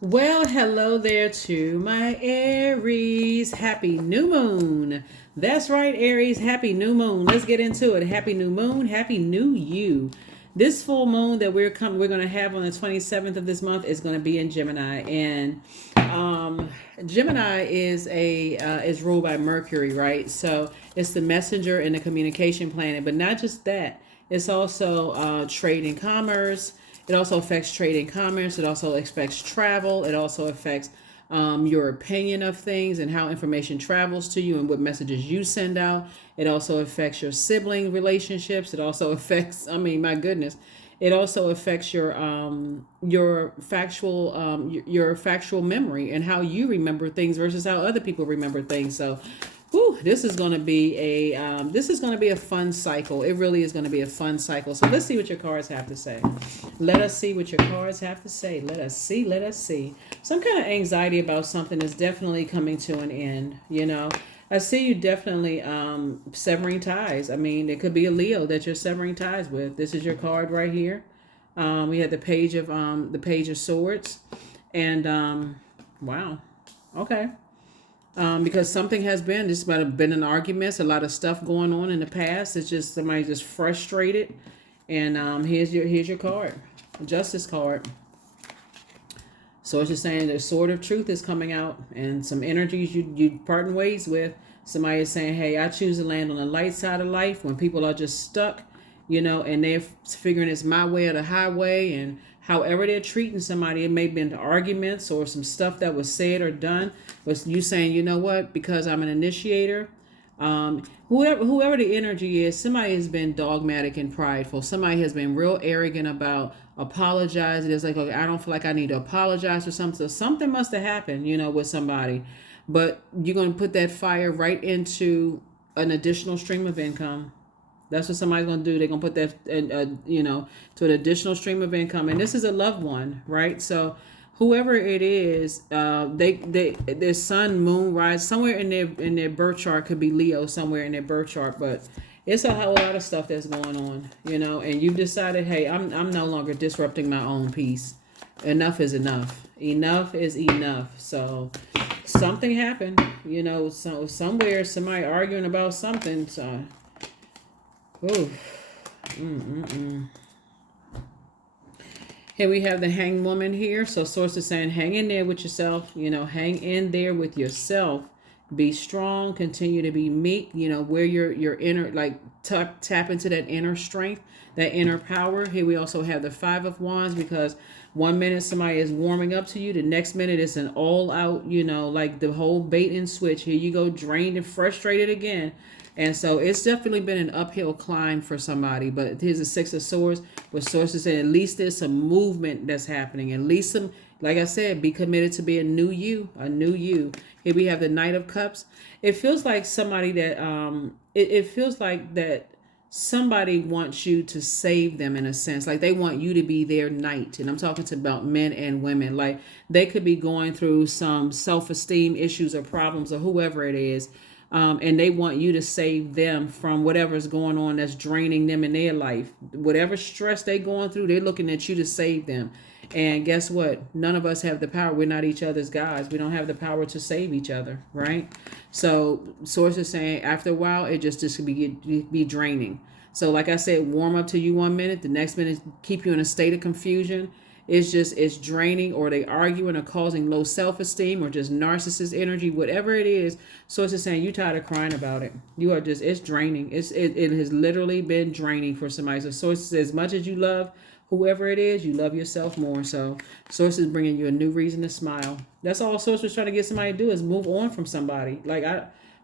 Well, hello there to my Aries. Happy new moon. That's right, Aries. Happy new moon. Let's get into it. Happy new moon. Happy new you. This full moon that we're going to have on the 27th of this month is going to be in Gemini, and Gemini is ruled by Mercury, right? So it's the messenger and the communication planet, but not just that. It's also trade and commerce. It also affects trade and commerce. It also affects travel. It also affects your opinion of things and how information travels to you and what messages you send out. It also affects your sibling relationships. It also affects, I mean, my goodness, it also affects your factual memory and how you remember things versus how other people remember things. So whew, this is going to be a fun cycle. It really is going to be a fun cycle. So let's see what your cards have to say. Let us see what your cards have to say. Let us see. Let us see. Some kind of anxiety about something is definitely coming to an end. I see you definitely severing ties. I mean, it could be a Leo that you're severing ties with. This is your card right here. We had the page of swords, and wow, okay. Because something has been, this might have been an argument, a lot of stuff going on in the past. It's just somebody just frustrated, and here's your card, Justice card. So it's just saying the sword of truth is coming out, and some energies you parting ways with. Somebody is saying, "Hey, I choose to land on the light side of life." When people are just stuck, and they're figuring it's my way or the highway, and however they're treating somebody, it may be into arguments or some stuff that was said or done. But you saying, you know what? Because I'm an initiator. Whoever the energy is, somebody has been dogmatic and prideful. Somebody has been real arrogant about apologizing. It's like, okay, I don't feel like I need to apologize for something. So something must have happened, with somebody. But you're going to put that fire right into an additional stream of income. That's what somebody's going to do. They're going to put that, to an additional stream of income. And this is a loved one, right? So whoever it is, their sun, moon, rise somewhere in their birth chart could be Leo somewhere in their birth chart, but it's a whole lot of stuff that's going on, and you've decided, hey, I'm no longer disrupting my own peace. Enough is enough. Enough is enough. So something happened, so somewhere somebody arguing about something. So, ooh. Mm-mm-mm. Here we have the hanged woman here. So source is saying, hang in there with yourself, hang in there with yourself. Be strong, continue to be meek, where your inner, like tap into that inner strength, that inner power. Here we also have the Five of Wands, because 1 minute somebody is warming up to you, the next minute it's an all out, like the whole bait and switch. Here you go, drained and frustrated again. And so it's definitely been an uphill climb for somebody. But here's the Six of Swords, with sources saying at least there's some movement that's happening. At least some, like I said, be committed to be a new you, a new you. Here we have the Knight of Cups. It feels like somebody that, it feels like that somebody wants you to save them in a sense. Like they want you to be their knight. And I'm talking about men and women. Like they could be going through some self-esteem issues or problems or whoever it is. And they want you to save them from whatever's going on that's draining them in their life. Whatever stress they're going through, they're looking at you to save them. And guess what? None of us have the power. We're not each other's gods. We don't have the power to save each other, right? So sources saying after a while, it just could be draining. So like I said, warm up to you 1 minute. The next minute, keep you in a state of confusion. It's draining, or they arguing or causing low self-esteem or just narcissist energy, whatever it is. So it's just saying you tired of crying about it. You are just, it's draining. It has literally been draining for somebody. So sources, as much as you love whoever it is, you love yourself more. So sources bringing you a new reason to smile. That's all sources trying to get somebody to do is move on from somebody. Like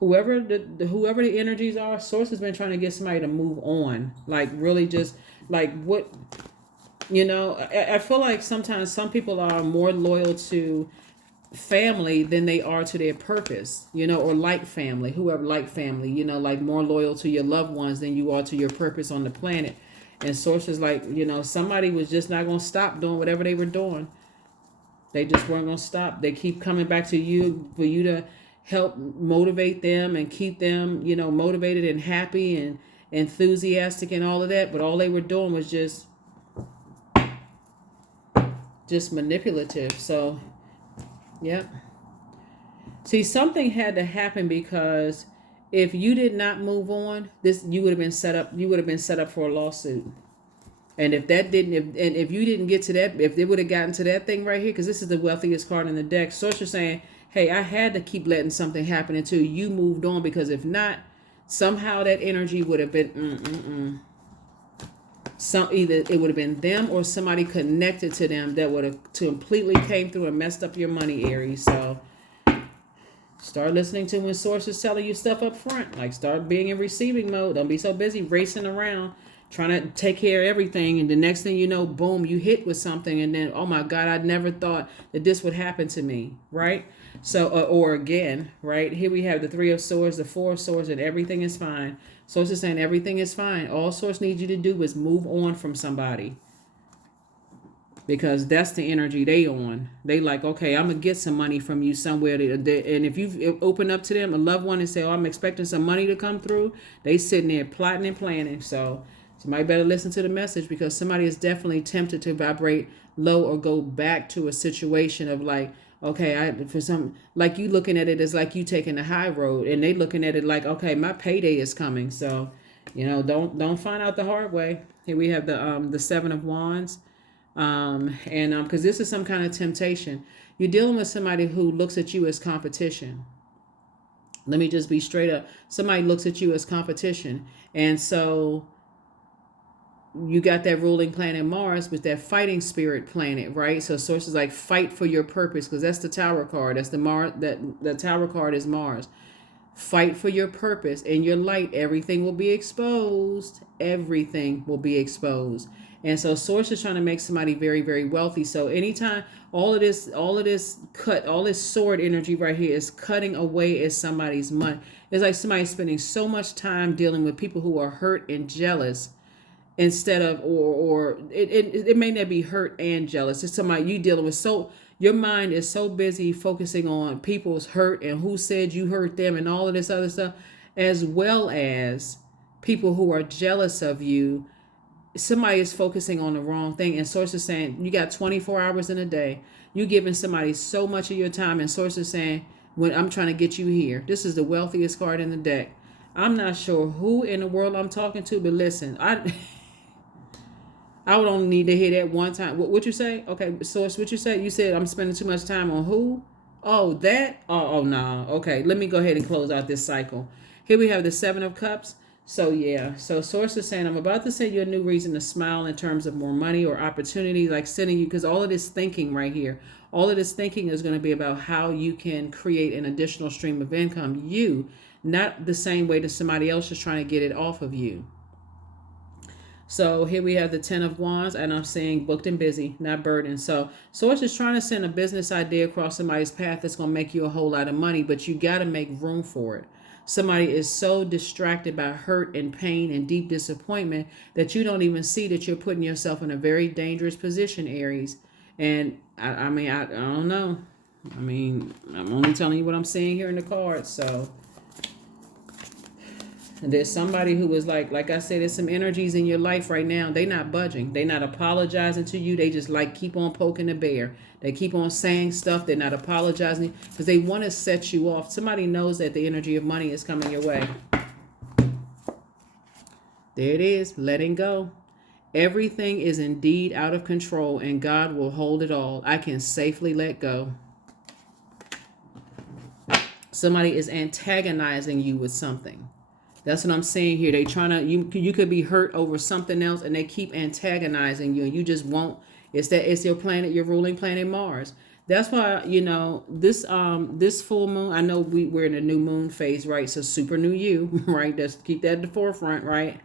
whoever the energies are, source has been trying to get somebody to move on. Like really just like what. I feel like sometimes some people are more loyal to family than they are to their purpose, or like family, whoever like family, like more loyal to your loved ones than you are to your purpose on the planet. And sources like, somebody was just not going to stop doing whatever they were doing. They just weren't going to stop. They keep coming back to you for you to help motivate them and keep them, motivated and happy and enthusiastic and all of that. But all they were doing was just manipulative. So Yep. See, something had to happen because if you did not move on, this you would have been set up. You would have been set up for a lawsuit. And if that didn't, if you didn't get to that, if they would have gotten to that thing right here, because this is the wealthiest card in the deck, Sorcerer's saying, "Hey, I had to keep letting something happen until you moved on, because if not, somehow that energy would have been some, either it would have been them or somebody connected to them that would have completely came through and messed up your money, Aries." So start listening to when Source is telling you stuff up front. Like, start being in receiving mode. Don't be so busy racing around trying to take care of everything. And the next thing you know, boom, you hit with something. And then, oh my God, I never thought that this would happen to me. Right? So, or again, right? Here we have the Three of Swords, the Four of Swords, and everything is fine. Source is saying everything is fine. All Source needs you to do is move on from somebody, because that's the energy they on. They like, okay, I'm gonna get some money from you somewhere. And if you open up to them, a loved one, and say, oh, I'm expecting some money to come through, they sitting there plotting and planning. So somebody better listen to the message, because somebody is definitely tempted to vibrate low or go back to a situation of like, okay, for some, like, you looking at it as like you taking the high road, and they looking at it like, okay, my payday is coming. So, don't find out the hard way. Here we have the Seven of Wands. And because this is some kind of temptation. You're dealing with somebody who looks at you as competition. Let me just be straight up. Somebody looks at you as competition. And so you got that ruling planet Mars with that fighting spirit planet, right? So sources like fight for your purpose, because that's the Tower card. That's the Mars, that the Tower card is Mars. Fight for your purpose. In your light, everything will be exposed. Everything will be exposed. And so Source is trying to make somebody very, very wealthy. So anytime all of this sword energy right here is cutting away at somebody's money. It's like somebody spending so much time dealing with people who are hurt and jealous, instead of, or it may not be hurt and jealous. It's somebody you dealing with. So your mind is so busy focusing on people's hurt and who said you hurt them and all of this other stuff, as well as people who are jealous of you. Somebody is focusing on the wrong thing. And Source is saying, you got 24 hours in a day. You're giving somebody so much of your time. And Source is saying, when I'm trying to get you here, this is the wealthiest card in the deck. I'm not sure who in the world I'm talking to, but listen, I would only need to hear that one time. What you say? Okay, Source, what you say? You said I'm spending too much time on who? Oh, that? Oh, no. Okay, let me go ahead and close out this cycle. Here we have the Seven of Cups. So, yeah. So, Source is saying, I'm about to send you a new reason to smile in terms of more money or opportunity, like sending you, because all of this thinking right here, all of this thinking is going to be about how you can create an additional stream of income. You, not the same way that somebody else is trying to get it off of you. So here we have the Ten of Wands, and I'm saying booked and busy, not burdened. So Source is trying to send a business idea across somebody's path that's going to make you a whole lot of money, but you got to make room for it. Somebody is so distracted by hurt and pain and deep disappointment that you don't even see that you're putting yourself in a very dangerous position, Aries. And I mean, I don't know. I mean, I'm only telling you what I'm seeing here in the cards. So and there's somebody who is like I said, there's some energies in your life right now. They not budging. They not apologizing to you. They just like keep on poking the bear. They keep on saying stuff. They're not apologizing because they want to set you off. Somebody knows that the energy of money is coming your way. There it is. Letting go. Everything is indeed out of control, and God will hold it all. I can safely let go. Somebody is antagonizing you with something. That's what I'm saying here. They trying to, you could be hurt over something else, and they keep antagonizing you, and you just won't. It's your planet, your ruling planet Mars. That's why, this full moon, I know we're in a new moon phase, right? So super new you, right? Let's keep that at the forefront, right?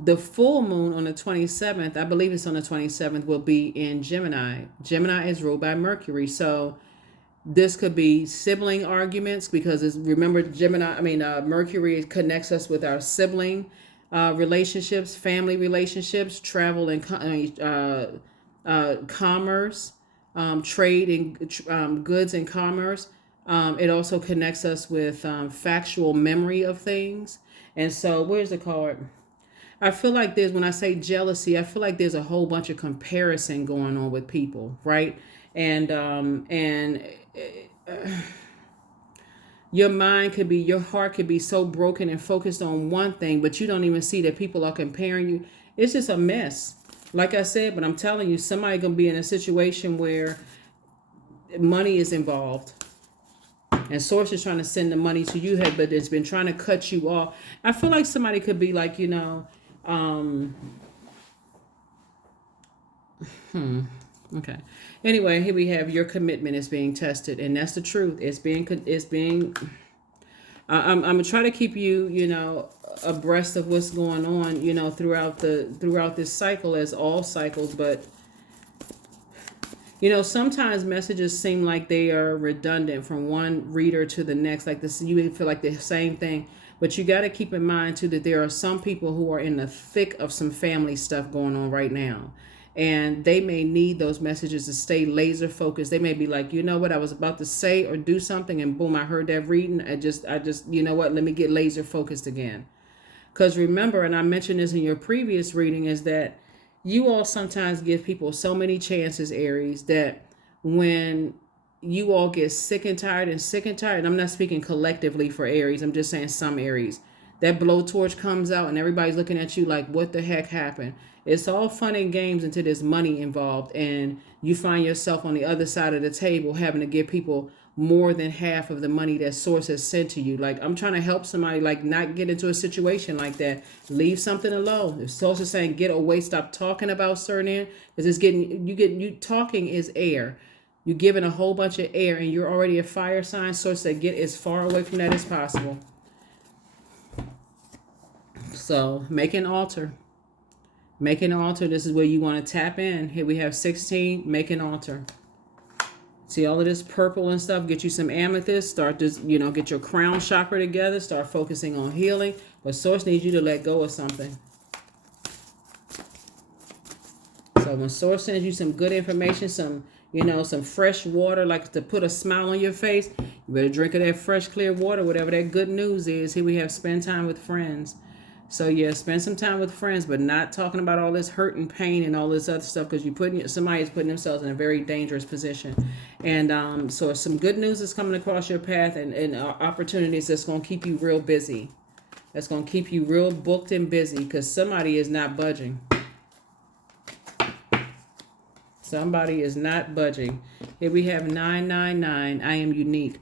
The full moon on the 27th, I believe it's on the 27th, will be in Gemini. Gemini is ruled by Mercury. So this could be sibling arguments, because remember Mercury connects us with our sibling relationships, family relationships, travel and commerce, trade and goods and commerce. It also connects us with factual memory of things. And so where's the card? I feel like there's, when I say jealousy, I feel like there's a whole bunch of comparison going on with people, right? And your mind could be, your heart could be so broken and focused on one thing, but you don't even see that people are comparing you. It's just a mess. Like I said, but I'm telling you, somebody gonna be in a situation where money is involved, and source is trying to send the money to you, but it's been trying to cut you off. I feel like somebody could be like, um, okay. Anyway, here we have your commitment is being tested, and that's the truth. It's being. I'm gonna try to keep you, abreast of what's going on, throughout this cycle, as all cycles. But sometimes messages seem like they are redundant from one reader to the next. Like this, you feel like the same thing. But you got to keep in mind too that there are some people who are in the thick of some family stuff going on right now. And they may need those messages to stay laser focused. They may be like, you know what, I was about to say or do something, and boom, I heard that reading. I just, you know what, let me get laser focused again. Because remember, and I mentioned this in your previous reading, is that you all sometimes give people so many chances, Aries, that when you all get sick and tired, and I'm not speaking collectively for Aries, I'm just saying some Aries, that blowtorch comes out and everybody's looking at you like, what the heck happened? It's all fun and games until there's money involved, and you find yourself on the other side of the table having to give people more than half of the money that source has sent to you. Like, I'm trying to help somebody, like, not get into a situation like that. Leave something alone. If source is saying get away, stop talking about certain, because it's getting, you talking is air. You're giving a whole bunch of air, and you're already a fire sign. Source said get as far away from that as possible. So make an altar. Make an altar. This is where you want to tap in. Here we have 16. Make an altar. See all of this purple and stuff. Get you some amethyst. Start this, get your crown chakra together. Start focusing on healing. But source needs you to let go of something. So when source sends you some good information, some fresh water, like to put a smile on your face, you better drink of that fresh, clear water, whatever that good news is. Here we have spend time with friends. So yeah, spend some time with friends, but not talking about all this hurt and pain and all this other stuff, because somebody is putting themselves in a very dangerous position. And so some good news is coming across your path, and opportunities that's going to keep you real busy. That's going to keep you real booked and busy, because somebody is not budging. Somebody is not budging. Here we have 999. I am unique.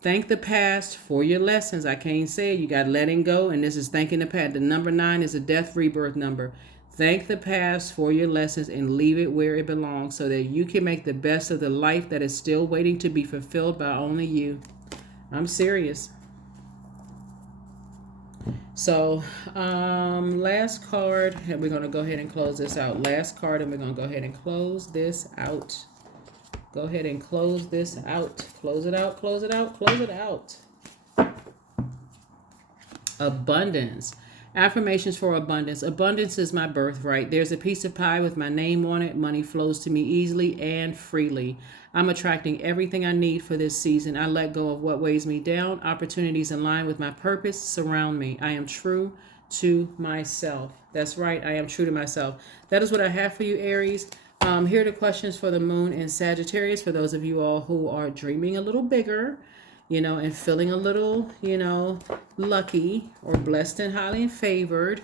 Thank the past for your lessons. I can't say it. You got letting go, and this is thanking the past. The number 9 is a death rebirth number. Thank the past for your lessons and leave it where it belongs, so that you can make the best of the life that is still waiting to be fulfilled by only you. I'm serious. So, last card, and we're going to go ahead and close this out. Last card, and we're going to go ahead and close this out. Go ahead and close this out. Close it out, close it out, close it out. Abundance. Affirmations for abundance. Abundance is my birthright. There's a piece of pie with my name on it. Money flows to me easily and freely. I'm attracting everything I need for this season. I let go of what weighs me down. Opportunities in line with my purpose surround me. I am true to myself. That's right. I am true to myself. That is what I have for you, Aries. Here are the questions for the moon in Sagittarius, for those of you all who are dreaming a little bigger, and feeling a little, lucky or blessed and highly favored.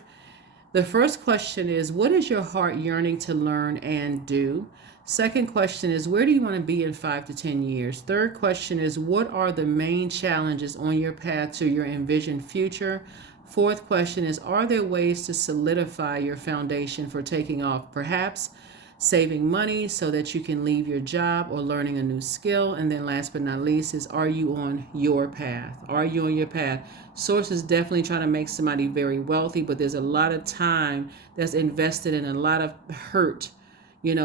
The first question is, what is your heart yearning to learn and do? Second question is, where do you want to be in 5 to 10 years? Third question is, what are the main challenges on your path to your envisioned future? Fourth question is, are there ways to solidify your foundation for taking off? Perhaps saving money so that you can leave your job or learning a new skill. And then last but not least is, are you on your path? Are you on your path? Source is definitely trying to make somebody very wealthy, but there's a lot of time that's invested in a lot of hurt,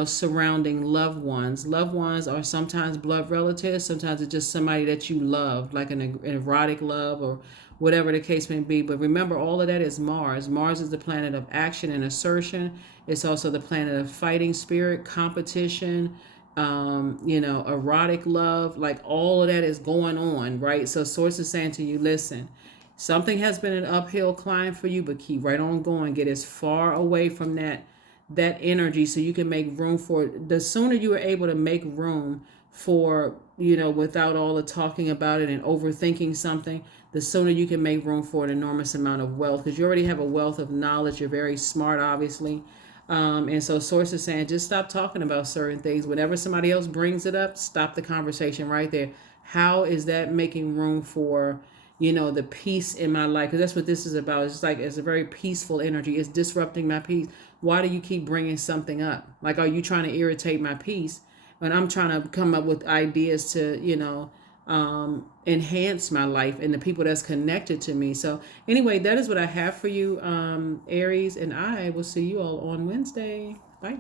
surrounding loved ones. Loved ones are sometimes blood relatives. Sometimes it's just somebody that you love, like an erotic love or whatever the case may be. But remember, all of that is Mars. Mars is the planet of action and assertion. It's also the planet of fighting spirit, competition, erotic love. Like all of that is going on, right? So source is saying to you, listen, Something has been an uphill climb for you, but keep right on going. Get as far away from that energy so you can make room for it. The sooner you are able to make room for, without all the talking about it and overthinking something, the sooner you can make room for an enormous amount of wealth, because you already have a wealth of knowledge. You're very smart, obviously. And so source is saying, just stop talking about certain things. Whenever somebody else brings it up, stop the conversation right there. How is that making room for, the peace in my life? Because that's what this is about. It's like, it's a very peaceful energy. It's disrupting my peace. Why do you keep bringing something up? Like, are you trying to irritate my peace? When I'm trying to come up with ideas to, enhance my life and the people that's connected to me. So anyway, that is what I have for you, Aries, and I will see you all on Wednesday. Bye.